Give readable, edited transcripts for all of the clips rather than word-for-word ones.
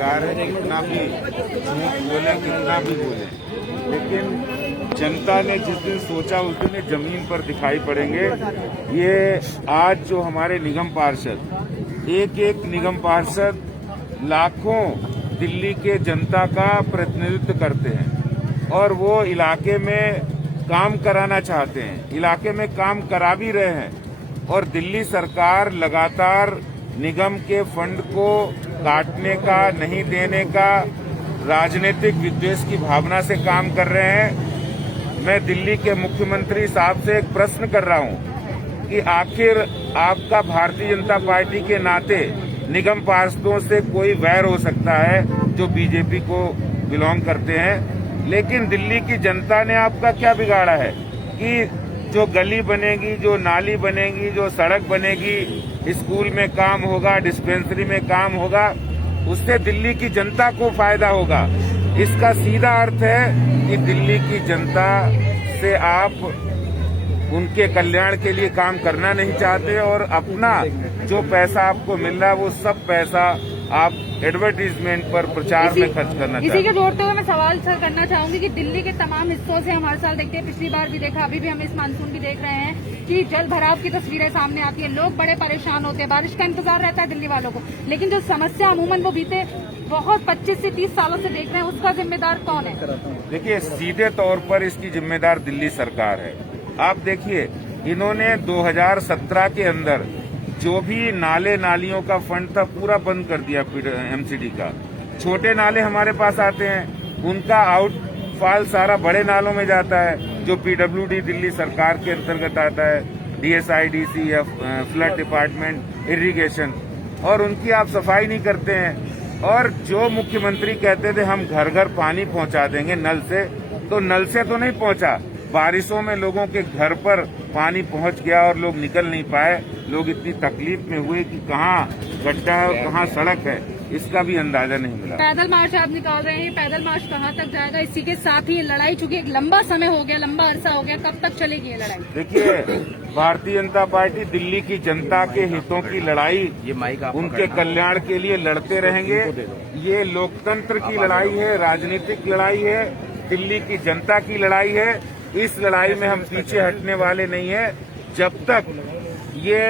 सरकार है, कितना भी झूठ बोले, कितना भी बोले, लेकिन जनता ने जिस दिन सोचा उस दिन जमीन पर दिखाई पड़ेंगे। ये आज जो हमारे निगम पार्षद, एक एक निगम पार्षद लाखों दिल्ली के जनता का प्रतिनिधित्व करते हैं और वो इलाके में काम कराना चाहते हैं, इलाके में काम करा भी रहे हैं। और दिल्ली सरकार लगातार निगम के फंड को काटने का, नहीं देने का, राजनीतिक विद्वेष की भावना से काम कर रहे हैं। मैं दिल्ली के मुख्यमंत्री साहब से एक प्रश्न कर रहा हूं कि आखिर आपका भारतीय जनता पार्टी के नाते निगम पार्षदों से कोई वैर हो सकता है जो बीजेपी को बिलोंग करते हैं, लेकिन दिल्ली की जनता ने आपका क्या बिगाड़ा है कि जो गली बनेगी, जो नाली बनेगी, जो सड़क बनेगी, स्कूल में काम होगा, डिस्पेंसरी में काम होगा, उससे दिल्ली की जनता को फायदा होगा। इसका सीधा अर्थ है कि दिल्ली की जनता से आप उनके कल्याण के लिए काम करना नहीं चाहते और अपना जो पैसा आपको मिल रहा है वो सब पैसा आप एडवर्टीजमेंट पर प्रचार में खर्च करना चाहते हैं। इसी के जोड़ते हुए मैं सवाल सर करना चाहूंगी कि दिल्ली के तमाम हिस्सों से हम हर साल देखते हैं, पिछली बार भी देखा, अभी भी हम इस मानसून भी देख रहे हैं कि जल भराव की तस्वीरें सामने आती है, लोग बड़े परेशान होते हैं, बारिश का इंतजार रहता है दिल्ली वालों को, लेकिन जो समस्या अमूमन वो बीते बहुत 25 से 30 सालों से देख रहे हैं, उसका जिम्मेदार कौन है? देखिए, सीधे तौर पर इसकी जिम्मेदार दिल्ली सरकार है। आप देखिए, इन्होंने 2017 के अंदर जो भी नाले नालियों का फंड था पूरा बंद कर दिया एमसीडी का। छोटे नाले हमारे पास आते हैं, उनका आउटफॉल सारा बड़े नालों में जाता है जो पीडब्ल्यूडी दिल्ली सरकार के अंतर्गत आता है, डीएसआईडीसी या फ्लड डिपार्टमेंट, इरिगेशन, और उनकी आप सफाई नहीं करते हैं। और जो मुख्यमंत्री कहते थे हम घर घर पानी पहुंचा देंगे नल से, तो नल से तो नहीं पहुंचा, बारिशों में लोगों के घर पर पानी पहुंच गया और लोग निकल नहीं पाए। लोग इतनी तकलीफ में हुए कि कहाँ गड्ढा है और कहाँ सड़क है, इसका भी अंदाजा नहीं मिला। पैदल मार्च आप निकाल रहे हैं, पैदल मार्च कहाँ तक जाएगा? इसी के साथ ही लड़ाई, चूंकि एक लंबा समय हो गया, लंबा अरसा हो गया, कब तक चलेगी ये लड़ाई? देखिए, भारतीय जनता पार्टी दिल्ली की जनता के हितों की लड़ाई, उनके कल्याण के लिए लड़ते रहेंगे। ये लोकतंत्र की लड़ाई है, राजनीतिक लड़ाई है, दिल्ली की जनता की लड़ाई है। इस लड़ाई में हम पीछे हटने वाले नहीं है। जब तक ये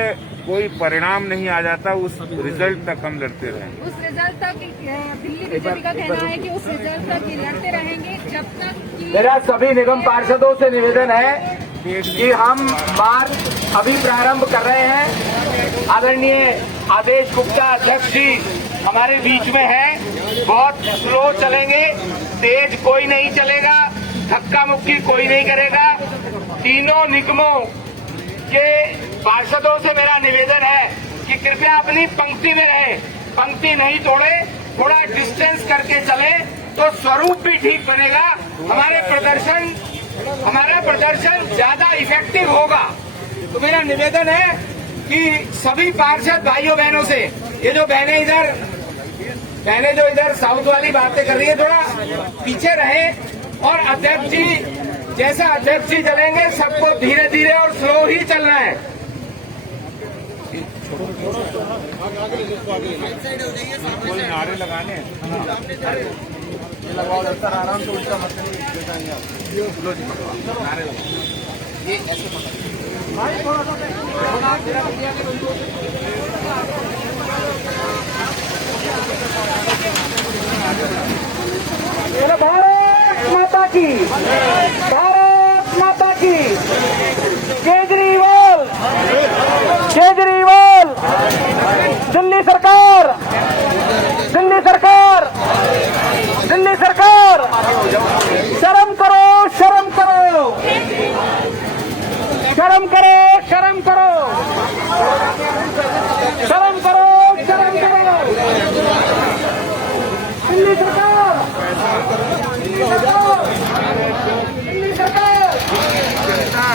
कोई परिणाम नहीं आ जाता, उस रिजल्ट तक हम लड़ते रहेंगे। उस रिजल्ट तक दिल्ली बीजेपी का कहना है कि उस रिजल्ट तक ये लड़ते रहेंगे जब तक कि... मेरा सभी निगम पार्षदों से निवेदन है कि हम मार्च अभी प्रारंभ कर रहे हैं। आदरणीय आदेश गुप्ता अध्यक्ष जी हमारे बीच में हैं। बहुत स्लो चलेंगे, तेज कोई नहीं चलेगा, धक्का मुक्की कोई नहीं करेगा। तीनों निगमों के पार्षदों से मेरा निवेदन है कि कृपया अपनी पंक्ति में रहे, पंक्ति नहीं तोड़े, थोड़ा डिस्टेंस करके चले तो स्वरूप भी ठीक बनेगा, हमारा प्रदर्शन ज्यादा इफेक्टिव होगा। तो मेरा निवेदन है कि सभी पार्षद भाइयों बहनों से, ये जो बहनें जो इधर साउथ वाली बातें कर रही है, थोड़ा पीछे रहें और अध्यक्ष जी जैसा अध्यक्ष जी चलेंगे सबको धीरे धीरे और स्लो ही चलना है। कोई नारे लगाने आराम से उल्टा मत नारे ये ऐसे भाई थोड़ा सा भारत माता की, भारत माता की। केजरीवाल, केजरीवाल, दिल्ली सरकार, दिल्ली सरकार, दिल्ली सरकार, शर्म करो, शर्म करो, शर्म करो, शर्म करो, शर्म करो, शर्म करो। दिल्ली सरकार, दिल्ली सरकार, दिल्ली सरकार,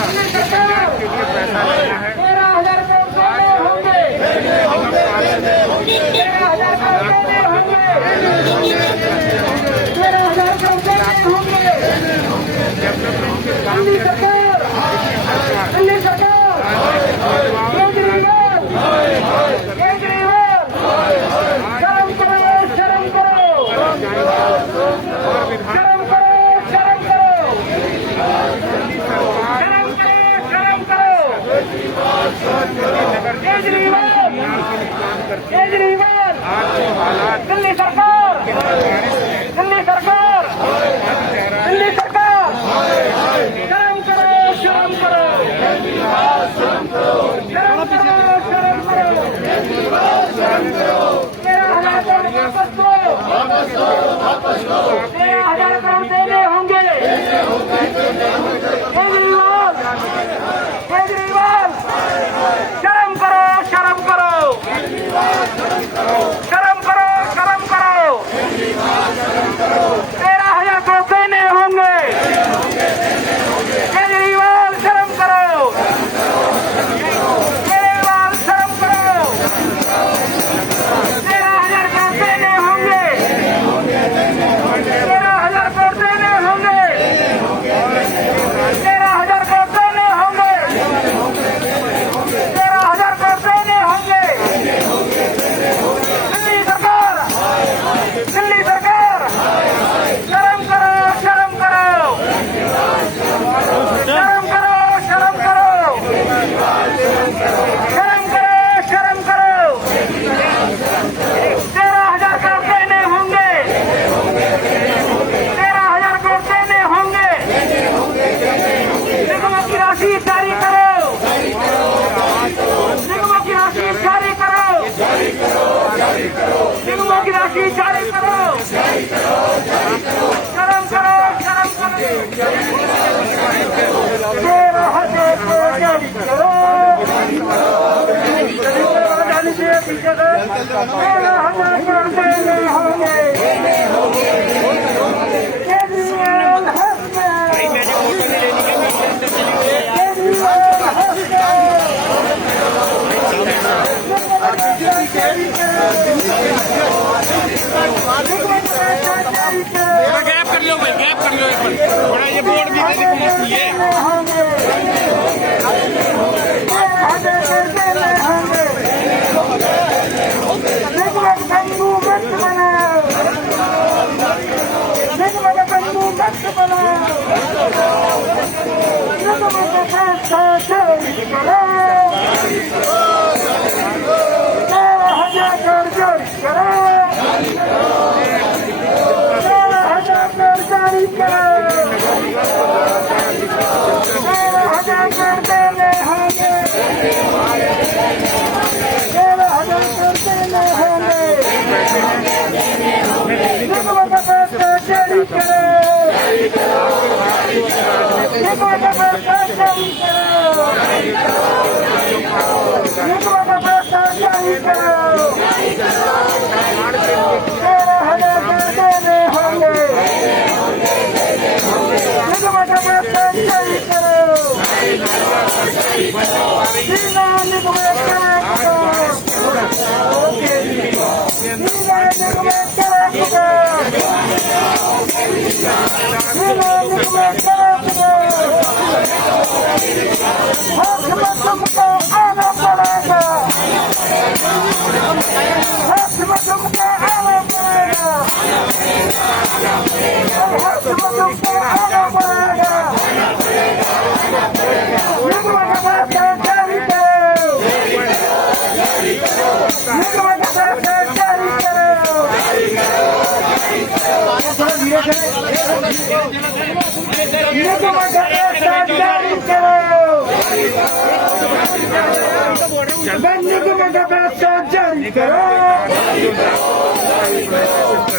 दिल्ली सरकार, 13,000 करोड़ होंगे, 13,000 करोड़ होंगे, 13,000 करोड़ होंगे। दिल्ली सरकार, दिल्ली सरकार, 13,000 करोड़ देने होंगे। केजरीवाल शर्म करो, शर्म करो, शर्म करो, शर्म करो। 13,000 करोड़ देने होंगे। केजरीवाल शर्म करो, केजरीवाल शर्म करो। 13,000 करोड़ देने होंगे। 13,000 करोड़ देने होंगे। 13,000 करोड़ देने होंगे। 13,000 करोड़ देने होंगे। दिल्ली सरकार, दिल्ली सरकार शर्म करो, शर्म करो, शर्म करो, शर्म करो, शर्म करो, शर्म करो। 13,000 करोड़ देने होंगे। 13,000 करोड़ देने होंगे। निगमों की राशि जारी करो, निगमों की राशि जारी करो, निगमों की राशि जारी करो। शर्म करो, शर्म करो। 13,000 करोड़ जारी करो। 13,000 करोड़ देने होंगे। केजरीवाल हंसना, केजरीवाल हंसना। गैप कर लो भाई, गैप कर लो एक बार, थोड़ा ये बोर्ड भी देने को मत है। जारी करो।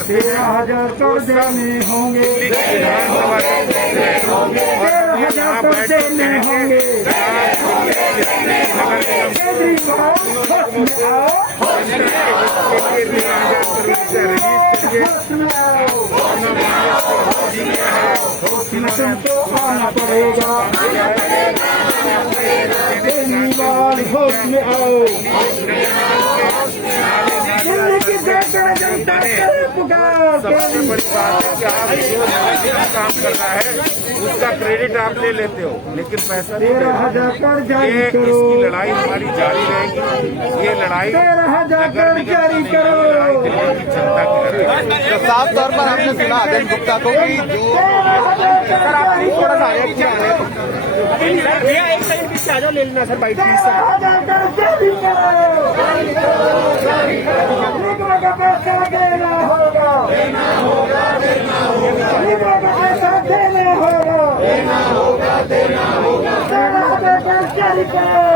13,000 करोड़ देने होंगे। 13,000 करोड़ देने होंगे। केजरीवाल होश में आओ, तुमको आना पड़ेगा। केजरीवाल होश में आओ। दिल्ली की जनता सबसे बड़ी बात है कि आप जो काम कर रहा है उसका क्रेडिट आप ले लेते हो, लेकिन पैसा नहीं दे रहे। ये इसकी लड़ाई हमारी जारी रहेगी। ये लड़ाई 13,000 करोड़ जारी करो। दिल्ली की जनता की लड़ाई। तो साफ तौर पर आपने सुना अजय गुप्ता को कि जो थोड़ा सा आगे पीछे भैया एक सेकंड पीछे आ जाओ, ले लेना sir bite please sir. 13,000 crore जारी करो। निगमों का पैसा देना होगा। निगमों का पैसा देना होगा। 13,000 करोड़ जारी करो।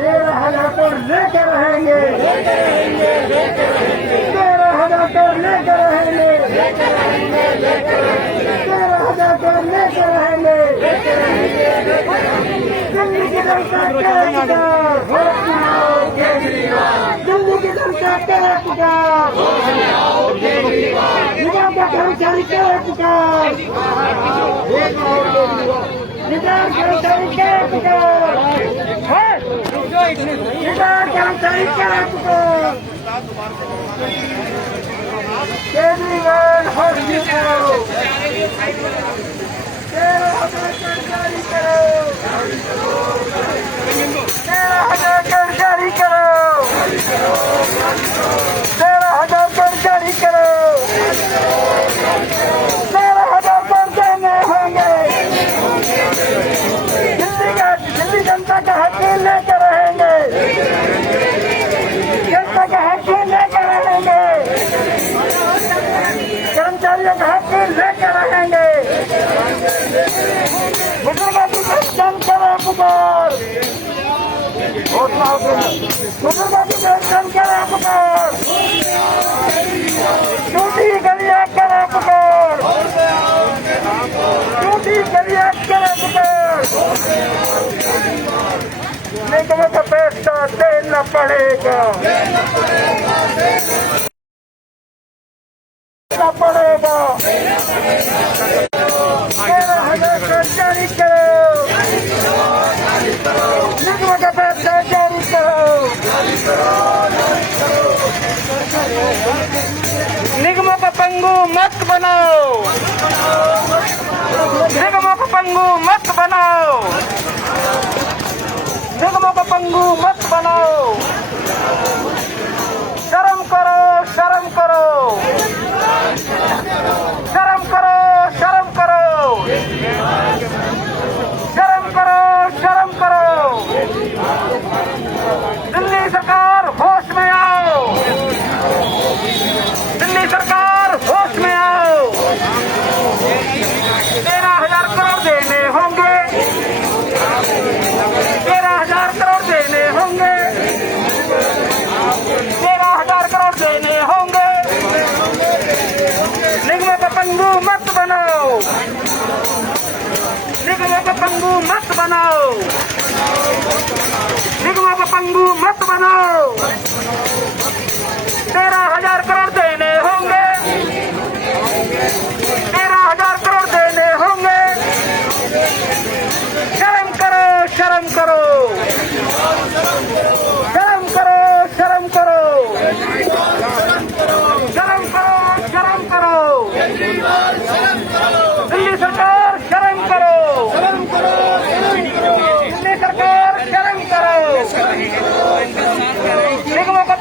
13,000 करोड़ लेकर रहेंगे। लेकर रहेंगे 13,000 करोड़ लेकर रहेंगे दिल्ली की जनता करे पुकार दिल्ली की जनता करे पुकार निगम का कर्मचारी करे पुकार निगम कर्मचारी करे पुकार निगम कर्मचारी करे पुकार केजरीवाल हॉस्पिटल 13,000 कर्मचारी करो 13,000 कर्मचारी करो 13,000 कर्मचारी करो 13,000 कर्मचारी होंगे दिल्ली जनता का हक लेकर रहेंगे जनता का हक लेकर रहेंगे कर्मचारियों का हक लेकर रहेंगे बुजुर्गों की पेंशन करो पुकार बुजुर्गों की पेंशन करो पुकार टूटी गलियां करो पुकार टूटी गलियां करो पुकार निगमों का पैसा देना पड़ेगा पड़ेगा 13,000 कर्मचारी करो निगमों का पैसा जारी करो निगमों को पंगु मत बनाओ निगमों को पंगु मत बनाओ निगमों को पंगु मत बनाओ शर्म करो शर्म करो शर्म करो शर्म करो शर्म करो शर्म करो दिल्ली सरकार होश में आओ दिल्ली सरकार होश में आओ 13,000 करोड़ देने होंगे 13,000 करोड़ देने होंगे 13,000 करोड़ देने होंगे निगमों को पंगु मत बनाओ निगमों को पंगु मत बनाओ निगमों को पंगु मत बनाओ 13,000 करोड़ देने होंगे 13,000 करोड़ देने होंगे शर्म करो शर्म करो शर्म करो शर्म करो शर्म करो शर्म करो दिल्ली सरकार शर्म करो दिल्ली सरकार शर्म करो निगमों को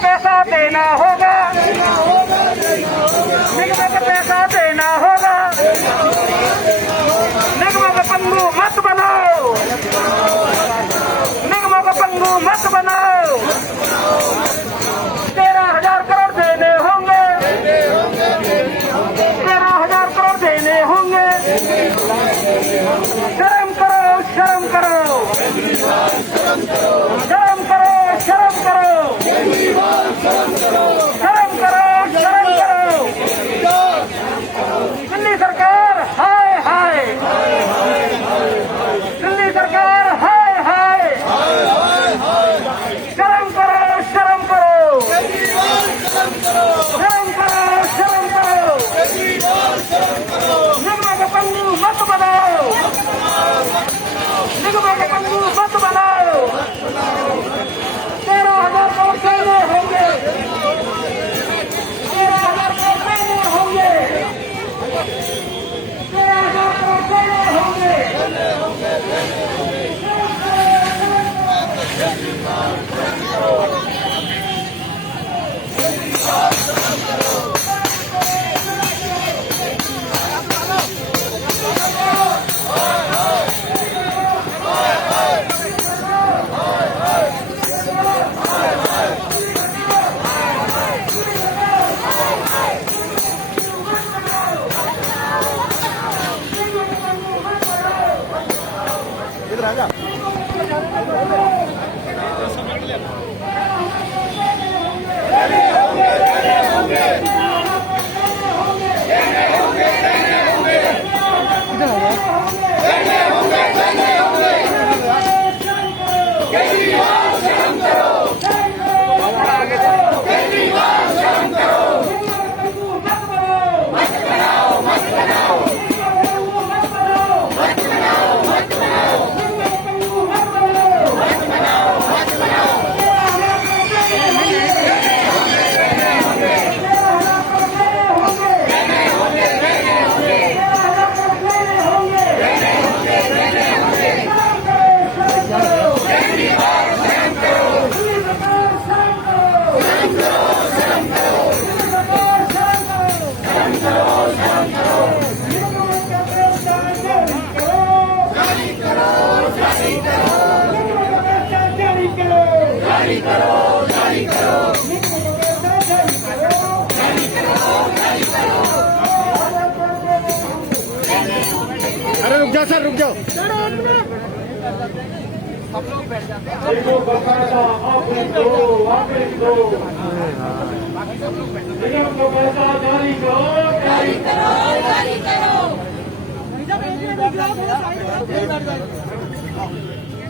जाओ सर, रुक जाओ।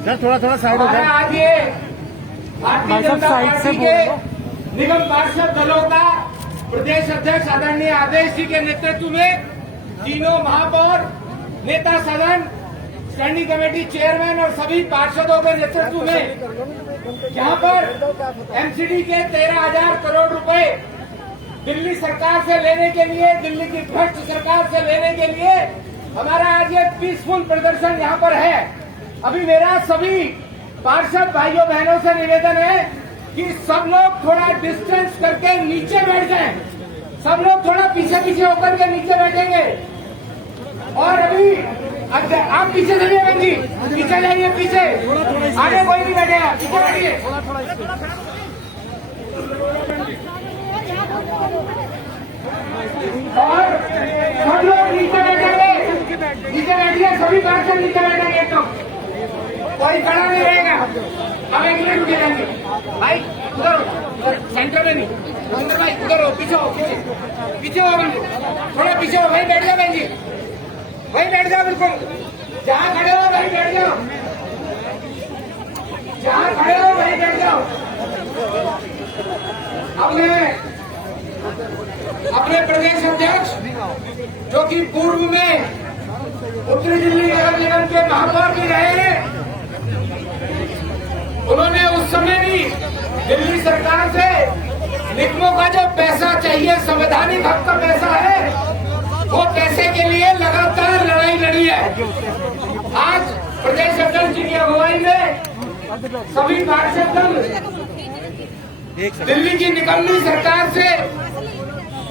सर थोड़ा थोड़ा साइड हो जाए। आज ये भारतीय जनता पार्टी के निगम पार्षद दलों का प्रदेश अध्यक्ष आदरणीय आदेश जी के नेतृत्व में तीनों महापौर, नेता सदन, स्टैंडिंग कमेटी चेयरमैन और सभी पार्षदों के नेतृत्व में यहाँ पर एमसीडी के 13,000 करोड़ रुपए दिल्ली सरकार से लेने के लिए, दिल्ली की भ्रष्ट सरकार से लेने के लिए हमारा आज ये पीसफुल प्रदर्शन यहाँ पर है। अभी मेरा सभी पार्षद भाइयों बहनों से निवेदन है कि सब लोग थोड़ा डिस्टेंस करके नीचे बैठ जाएं। सब लोग थोड़ा पीछे पीछे होकर के नीचे बैठेंगे। और अभी आप पीछे चलिए बहन जी, पीछे जाइए, पीछे आगे कोई नहीं बैठेगा, पीछे बैठिए। और सब लोग नीचे बैठेंगे, नीचे बैठिए, सभी पार्षद नीचे बैठेंगे एकदम, कोई खड़ा नहीं रहेगा। अब एक मिनट रुके जाएंगे भाई, उधर सेंटर में नहीं, अंदर भाई उधर हो, पीछे हो, पीछे हो, थोड़ा पीछे हो भाई, बैठ जाओ बहन जी, वही बैठ जाओ, बिल्कुल जहाँ खड़े हो वही बैठ जाओ, जहाँ खड़े हो वही बैठ जाओ। अब मैं अपने प्रदेश अध्यक्ष जो कि पूर्व में उत्तरी दिल्ली नगर निगम के महापौर भी रहे हैं, उन्होंने उस समय भी दिल्ली सरकार से निगमों का जो पैसा चाहिए, संवैधानिक हक का पैसा है, वो पैसे के लिए लगातार लड़ाई लड़ी है। आज प्रदेश अध्यक्ष जी की अगुवाई में सभी पार्षद दल दिल्ली की निकम्मी सरकार से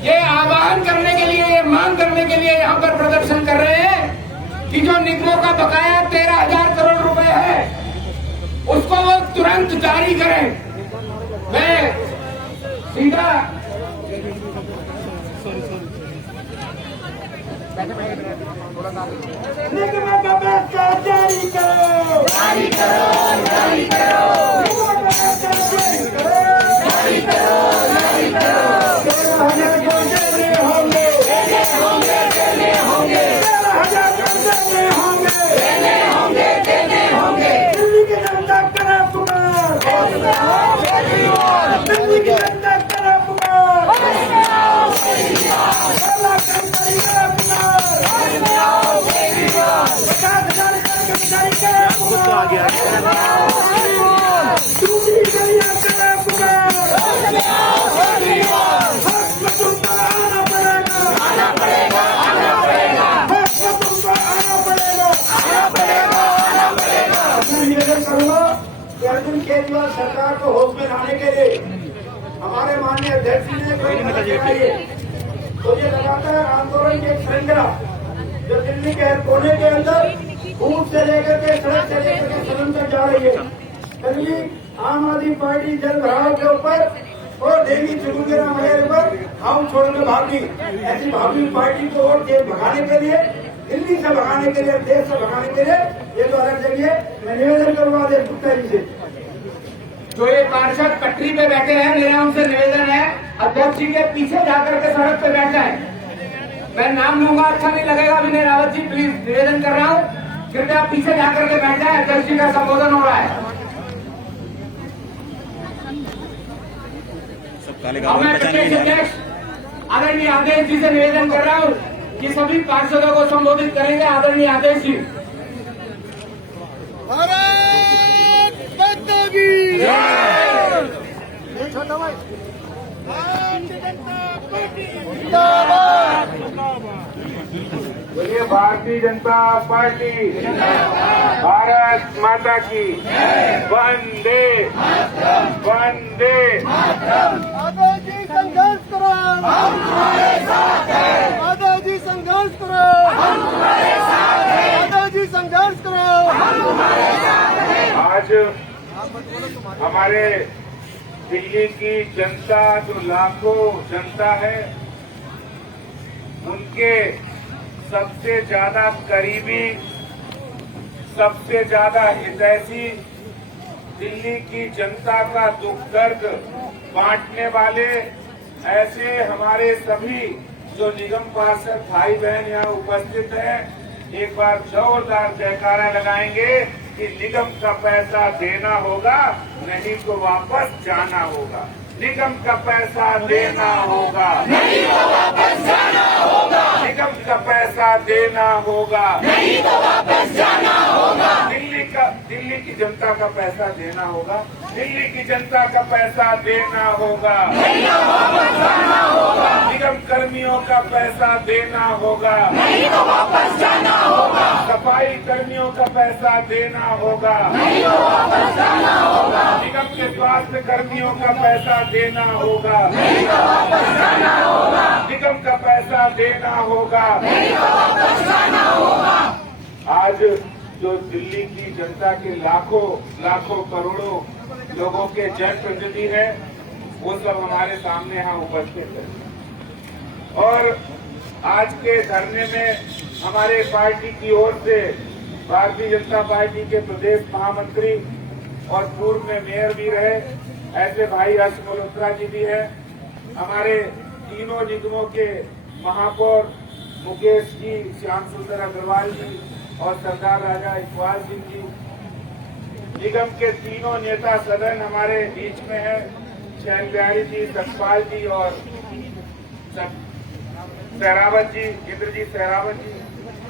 ये आह्वान करने के लिए, ये मांग करने के लिए यहाँ पर प्रदर्शन कर रहे हैं कि जो निगमों का बकाया 13,000 करोड़ रुपए है, उसको वो तुरंत जारी करें। मैं सीधा निगमों का बकाया जारी करो, जारी करो, जारी करो, जारी करो, जारी करो। अरविंद केजरीवाल सरकार को होश में लाने के लिए हमारे माननीय अध्यक्ष जी ने कोई मदद कराई है, तो ये लगातार आंदोलन की श्रृंखला जो दिल्ली के हर कोने के अंदर बूथ से लेकर के, सड़क से लेकर के सदन तक जा रही है। दिल्ली आम आदमी पार्टी जल भराव के ऊपर और देवी चुनूंगेरा वगैरह पर हम छोड़कर भागी, ऐसी भावी पार्टी को वोट दे भगाने के लिए, दिल्ली से भगाने के लिए, देश से भगाने के लिए ये तो अलग जगह मैं निवेदन करूंगा अध्यक्ष गुप्ता जी से। जो ये पार्षद पटरी पे बैठे हैं, मेरा उनसे निवेदन है अध्यक्ष जी के पीछे जाकर के सड़क पे बैठ जाए। मैं नाम लूंगा, अच्छा नहीं लगेगा, विनय रावत जी प्लीज निवेदन कर रहा हूँ, कृपया पीछे जाकर के बैठ जाए, अध्यक्ष जी का संबोधन हो रहा है। मैं प्रदेश अध्यक्ष आदरणीय आदेश जी से निवेदन कर रहा हूँ कि सभी पार्षदों को संबोधित करेंगे आदरणीय आदेश जी। भारत माता की जय। बोलिए भारतीय जनता पार्टी, भारत माता की वंदे वंदे। आजाद जी संघर्ष करो, हम तुम्हारे साथ हैं। आजाद जी संघर्ष करो, हम तुम्हारे साथ हैं। आजाद जी संघर्ष करो, हम तुम्हारे साथ हैं। आज हमारे दिल्ली की जनता, जो लाखों जनता है, उनके सबसे ज्यादा करीबी सबसे ज्यादा हितैषी, दिल्ली की जनता का दुख दर्द बांटने वाले ऐसे हमारे सभी जो निगम पार्षद भाई बहन यहाँ उपस्थित हैं, एक बार जोरदार जयकारा लगाएंगे कि निगम का पैसा देना होगा, नहीं तो वापस जाना होगा। निगम का पैसा देना होगा, नहीं तो वापस जाना होगा। निगम का पैसा देना होगा, नहीं तो वापस जाना होगा। दिल्ली की जनता का पैसा देना होगा, दिल्ली की जनता का पैसा देना होगा, नहीं तो वापस जाना होगा। निगम कर्मियों का पैसा देना होगा, नहीं तो वापस जाना होगा। सफाई कर्मियों का पैसा देना होगा, नहीं तो वापस जाना होगा। निगम के स्वास्थ्य कर्मियों का पैसा देना होगा, नहीं तो वापस जाना होगा। निगम का पैसा देना होगा, नहीं तो वापस जाना होगा। आज जो दिल्ली की जनता के लाखों करोड़ों लोगों के जनप्रतिनिधि हैं, वो सब हमारे सामने यहाँ उपस्थित है। और आज के धरने में हमारे पार्टी की ओर से भारतीय जनता पार्टी के प्रदेश महामंत्री और पूर्व में मेयर भी रहे ऐसे भाई हर्ष मल्होत्रा जी भी हैं, हमारे तीनों निगमों के महापौर मुकेश जी, श्याम सुंदर अग्रवाल जी और सरदार राजा इकबाल सिंह जी, निगम के तीनों नेता सदन हमारे बीच में है, शैल बिहारी जी, सतपाल जी और सहरावत जी, इंद्रजीत सहरावत जी,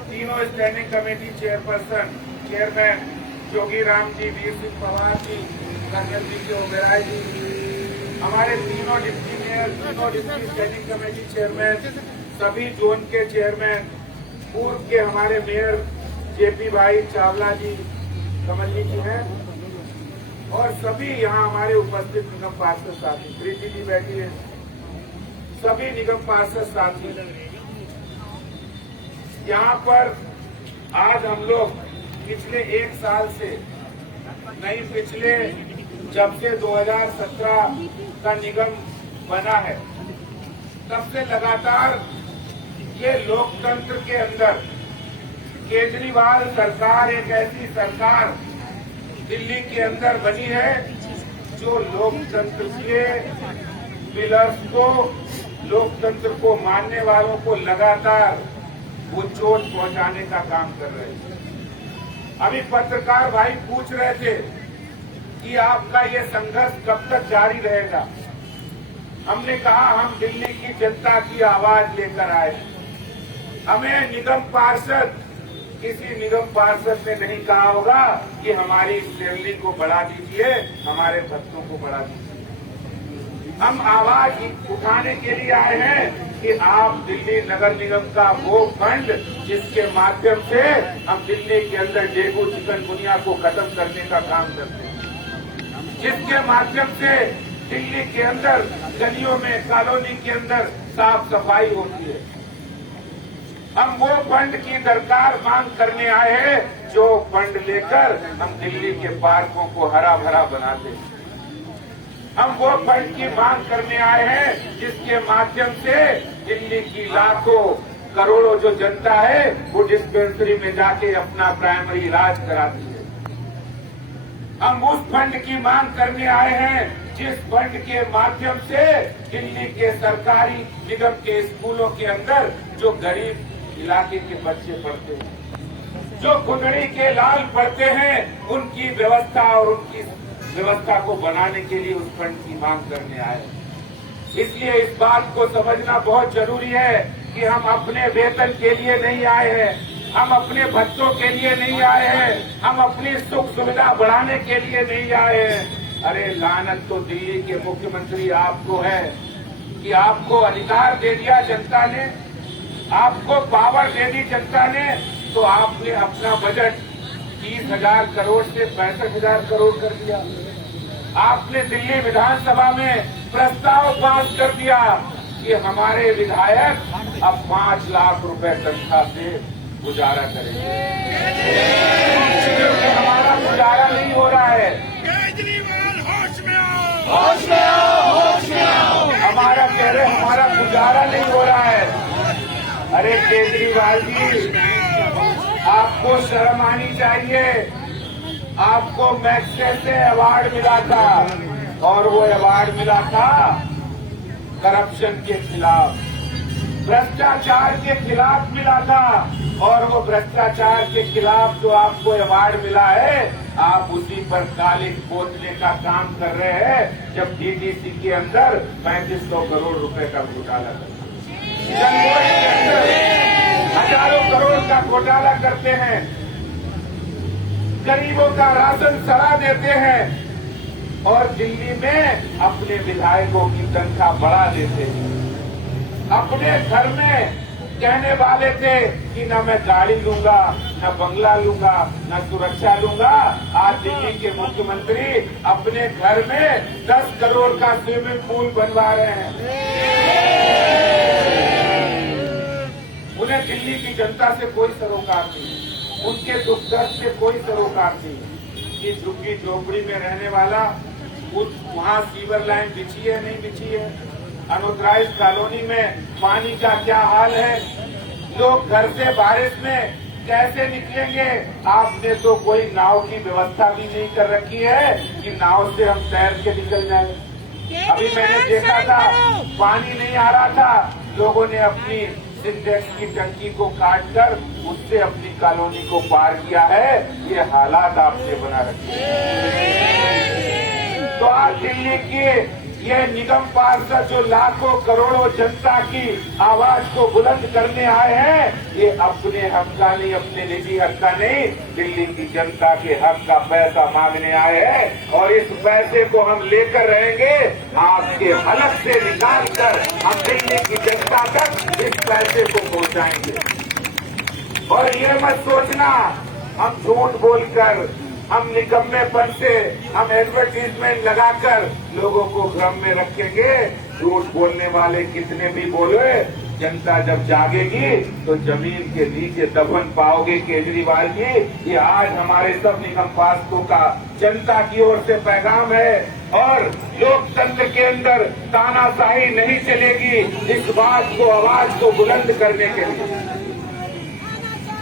तीनों स्टैंडिंग कमेटी चेयरमैन जोगी राम जी, वीर सिंह पवार जी, कर्नल जी के ओबेराय जी, हमारे तीनों डिप्टी मेयर, तीनों डिप्टी स्टैंडिंग कमेटी चेयरमैन, सभी जोन के चेयरमैन, पूर्व के हमारे मेयर जेपी भाई चावला जी, कमल जी हैं, और सभी यहाँ हमारे उपस्थित निगम पार्षद साथी, प्रीति जी बैठी है, सभी निगम पार्षद साथी यहाँ पर आज हम लोग पिछले एक साल से नहीं, पिछले जब से 2017 का निगम बना है तब से लगातार ये लोकतंत्र के अंदर केजरीवाल सरकार एक ऐसी सरकार दिल्ली के अंदर बनी है जो लोकतंत्र के पिलर्स को, लोकतंत्र को मानने वालों को लगातार वो चोट पहुंचाने का काम कर रहे हैं। अभी पत्रकार भाई पूछ रहे थे कि आपका ये संघर्ष कब तक जारी रहेगा। हमने कहा हम दिल्ली की जनता की आवाज लेकर आए। हमें निगम पार्षद, किसी निगम पार्षद ने नहीं कहा होगा कि हमारी सैलरी को बढ़ा दीजिए, हमारे भत्तों को बढ़ा दीजिए। हम आवाज उठाने के लिए आए हैं कि आप दिल्ली नगर निगम का वो फंड जिसके माध्यम से हम दिल्ली के अंदर डेंगू चिकनगुनिया को खत्म करने का काम करते हैं, जिसके माध्यम से दिल्ली के अंदर गलियों में, कॉलोनी के अंदर साफ सफाई होती है, हम वो फंड की दरकार मांग करने आए हैं जो फंड लेकर हम दिल्ली के पार्कों को हरा भरा बनाते हैं। हम वो फंड की मांग करने आए हैं जिसके माध्यम से दिल्ली की लाखों करोड़ों जो जनता है वो डिस्पेंसरी में जाके अपना प्राइमरी इलाज कराती है। हम उस फंड की मांग करने आए हैं जिस फंड के माध्यम से दिल्ली के सरकारी निगम के स्कूलों के अंदर जो गरीब इलाके के बच्चे पढ़ते हैं, जो खुदड़ी के लाल पढ़ते हैं, उनकी व्यवस्था और उनकी व्यवस्था को बनाने के लिए उस फंड की मांग करने आए। इसलिए इस बात को समझना बहुत जरूरी है कि हम अपने वेतन के लिए नहीं आए हैं, हम अपने भत्तों के लिए नहीं आए हैं, हम अपनी सुख सुविधा बढ़ाने के लिए नहीं आए हैं। अरे लानत तो दिल्ली के मुख्यमंत्री आपको है कि आपको अधिकार दे दिया जनता ने, आपको पावर दे दी जनता ने, तो आपने अपना बजट 30,000 करोड़ से 65,000 करोड़ कर दिया। आपने दिल्ली विधानसभा में प्रस्ताव पास कर दिया कि हमारे विधायक अब 5 लाख रुपए तनख्वाह से गुजारा करेंगे। हमारा गुजारा नहीं हो रहा है। केजरीवाल होश में आओ, होश में आओ, होश में आओ। हमारा कह रहे हमारा गुजारा नहीं हो रहा है। अरे केजरीवाल जी, आपको शर्म आनी चाहिए। आपको मैग्सेसे अवार्ड मिला था और वो अवार्ड मिला था करप्शन के खिलाफ, भ्रष्टाचार के खिलाफ मिला था। और वो भ्रष्टाचार के खिलाफ जो आपको अवार्ड मिला है, आप उसी पर कालिख पोतने का काम कर रहे हैं, जब डीडीसी के अंदर 3500 करोड़ रुपए का घोटाला करते हैं, जनवरी के अंदर हजारों करोड़ का घोटाला करते हैं, गरीबों का राशन सड़ा देते हैं और दिल्ली में अपने विधायकों की तनख्वाह बढ़ा देते हैं। अपने घर में कहने वाले थे कि न मैं गाड़ी लूंगा, न बंगला लूंगा, न सुरक्षा लूंगा। आज दिल्ली के मुख्यमंत्री अपने घर में 10 करोड़ का स्विमिंग पूल बनवा रहे हैं। उन्हें दिल्ली की जनता से कोई सरोकार नहीं, उनके दुख दर्द से कोई सरोकार नहीं कि झुग्गी झोपड़ी में रहने वाला वहाँ सीवर लाइन बिछी है नहीं बिछी है, अनऑथराइज कॉलोनी में पानी का क्या हाल है, लोग घर से बारिश में कैसे निकलेंगे। आपने तो कोई नाव की व्यवस्था भी नहीं कर रखी है कि नाव से हम तैर के निकल जाए। अभी मैंने देखा था पानी नहीं आ रहा था, लोगों ने अपनी सिंटेक्स की टंकी को काटकर उससे अपनी कॉलोनी को पार किया है। ये हालात आपने बना रखे हैं। तो आज दिल्ली के ये निगम पार्षद जो लाखों करोड़ों जनता की आवाज को बुलंद करने आए हैं, ये अपने हक का नहीं, अपने निजी हक का नहीं, दिल्ली की जनता के हक का पैसा मांगने आए हैं। और इस पैसे को हम लेकर रहेंगे, आपके हलक से निकाल कर हम दिल्ली की जनता तक इस पैसे को पहुंचाएंगे। और ये मत सोचना हम झूठ बोलकर, हम निकम्मेपन से, हम एडवर्टीजमेंट लगाकर लोगों को भ्रम में रखेंगे। झूठ बोलने वाले कितने भी बोले, जनता जब जागेगी तो जमीन के नीचे दफन पाओगे केजरीवाल जी। ये आज हमारे सब निगम पार्षदों का जनता की ओर से पैगाम है। और लोकतंत्र के अंदर तानाशाही नहीं चलेगी, इस बात को, आवाज को बुलंद करने के लिए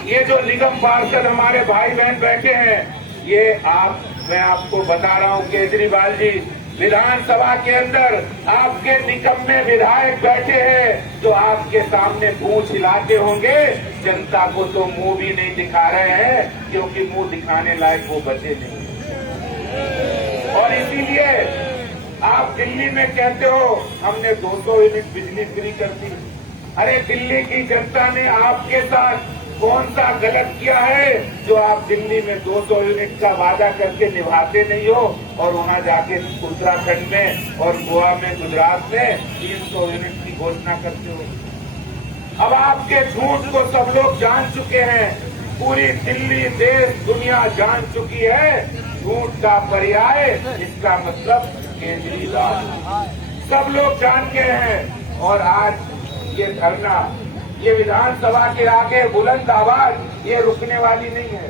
ये जो निगम पार्षद हमारे भाई बहन बैठे हैं, ये मैं आपको बता रहा हूं केजरीवाल जी, विधानसभा के अंदर आपके निकम्मे विधायक बैठे हैं जो आपके सामने पूंछ हिलाते होंगे। जनता को तो मुंह भी नहीं दिखा रहे हैं क्योंकि मुंह दिखाने लायक वो बचे नहीं। और इसीलिए आप दिल्ली में कहते हो हमने 200 यूनिट बिजली फ्री कर दी। अरे दिल्ली की जनता ने आपके साथ कौन सा गलत किया है जो आप दिल्ली में 200 यूनिट का वादा करके निभाते नहीं हो और वहां जाके उत्तराखंड में और गोवा में, गुजरात में 300 यूनिट की घोषणा करते हो। अब आपके झूठ को सब लोग जान चुके हैं, पूरी दिल्ली, देश, दुनिया जान चुकी है। झूठ का पर्याय, इसका मतलब केजरीवाल, सब लोग जान गए हैं। और आज ये धरना, ये विधानसभा के आगे बुलंद आवाज ये रुकने वाली नहीं है।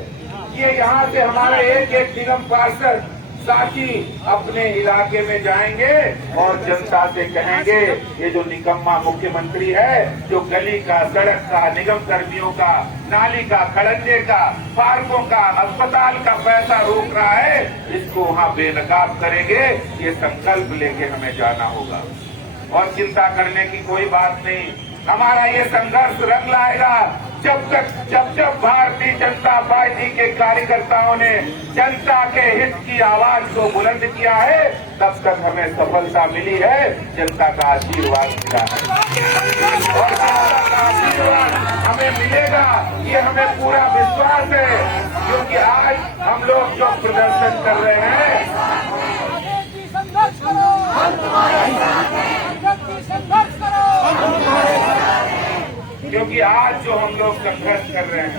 ये यहाँ से हमारे एक एक निगम पार्षद साथी अपने इलाके में जाएंगे और जनता से कहेंगे ये जो निकम्मा मुख्यमंत्री है, जो गली का, सड़क का, निगम कर्मियों का, नाली का, खड़ंजे का, पार्कों का, अस्पताल का पैसा रोक रहा है, इसको वहाँ बेनकाब करेंगे। ये संकल्प लेके हमें जाना होगा और चिंता करने की कोई बात नहीं। हमारा ये संघर्ष रंग लाएगा जब भारतीय जनता पार्टी के कार्यकर्ताओं ने जनता के हित की आवाज को बुलंद किया है, तब तक हमें सफलता मिली है, जनता का आशीर्वाद मिला है और जनता का आशीर्वाद हमें मिलेगा, ये हमें पूरा विश्वास है। क्योंकि आज हम लोग जो प्रदर्शन कर रहे हैं, क्योंकि आज जो हम लोग संघर्ष कर रहे हैं,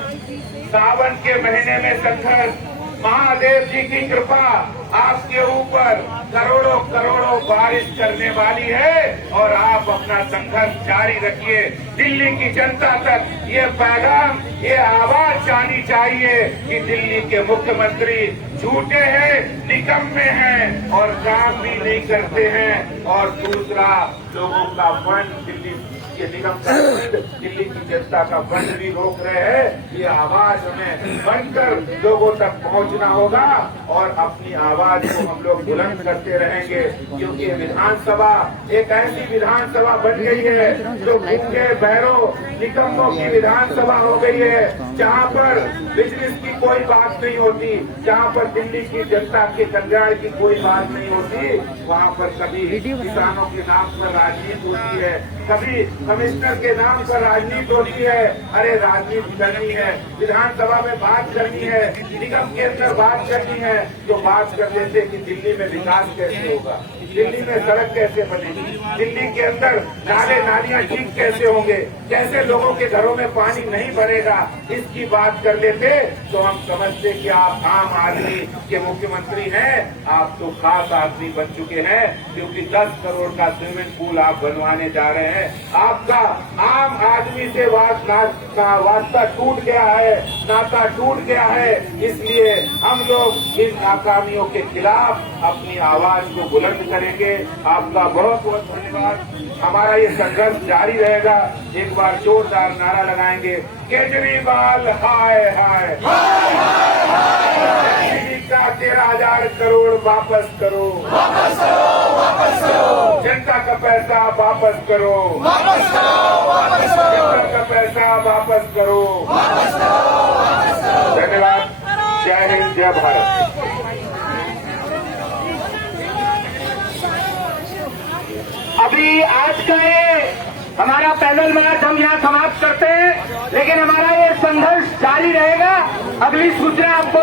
सावन के महीने में संघर्ष, महादेव जी की कृपा आपके ऊपर करोड़ों करोड़ों बारिश करने वाली है और आप अपना संघर्ष जारी रखिए। दिल्ली की जनता तक ये पैगाम, ये आवाज जानी चाहिए कि दिल्ली के मुख्यमंत्री झूठे हैं, निकम्मे हैं और काम भी नहीं करते हैं। और दूसरा, लोगों का फंड, दिल्ली के निगम का फंड, दिल्ली की जनता का फंड भी रोक रहे हैं। ये आवाज हमें बनकर लोगों तक पहुंचना होगा और अपनी आवाज को हम लोग बुलंद करते रहेंगे, क्योंकि विधानसभा एक ऐसी विधानसभा बन गई है जो गूंगे बहरों निकम्मों की विधानसभा हो गई है, जहां पर बिजनेस की कोई बात नहीं होती, जहां पर दिल्ली की जनता के कल्याण की कोई बात नहीं होती। वहां पर कभी किसानों के नाम पर राजनीति होती है, कभी कमिश्नर के नाम पर राजनीति होती है। अरे राजनीति करनी है, विधानसभा में बात करनी है, निगम के अंदर बात करनी है, तो बात कर लेते कि दिल्ली में विकास कैसे होगा, दिल्ली में सड़क कैसे बनेगी, दिल्ली के अंदर नाले नालियां ठीक कैसे होंगे, कैसे लोगों के घरों में पानी नहीं भरेगा, इसकी बात कर लेते तो हम समझते कि आप आम आदमी के मुख्यमंत्री हैं। आप तो खास आदमी बन चुके हैं, क्योंकि 10 करोड़ का स्विमिंग पूल आप बनवाने जा रहे हैं। आपका आम आदमी से वास्ता टूट गया है, नाता टूट गया है। इसलिए हम लोग इन नाकामियों के खिलाफ अपनी आवाज को बुलंद करेंगे। आपका बहुत बहुत धन्यवाद। हमारा ये संघर्ष जारी रहेगा। एक बार जोरदार नारा लगाएंगे, केजरीवाल हाय हाय, दिल्ली का 13,000 करोड़ वापस करो, जनता का पैसा वापस करो, जनता का पैसा वापस करो। धन्यवाद। जय हिंद, जय भारत। अभी आज का ये हमारा पैदल मार्च हम यहाँ समाप्त करते हैं, लेकिन हमारा ये संघर्ष जारी रहेगा। अगली सूचना आपको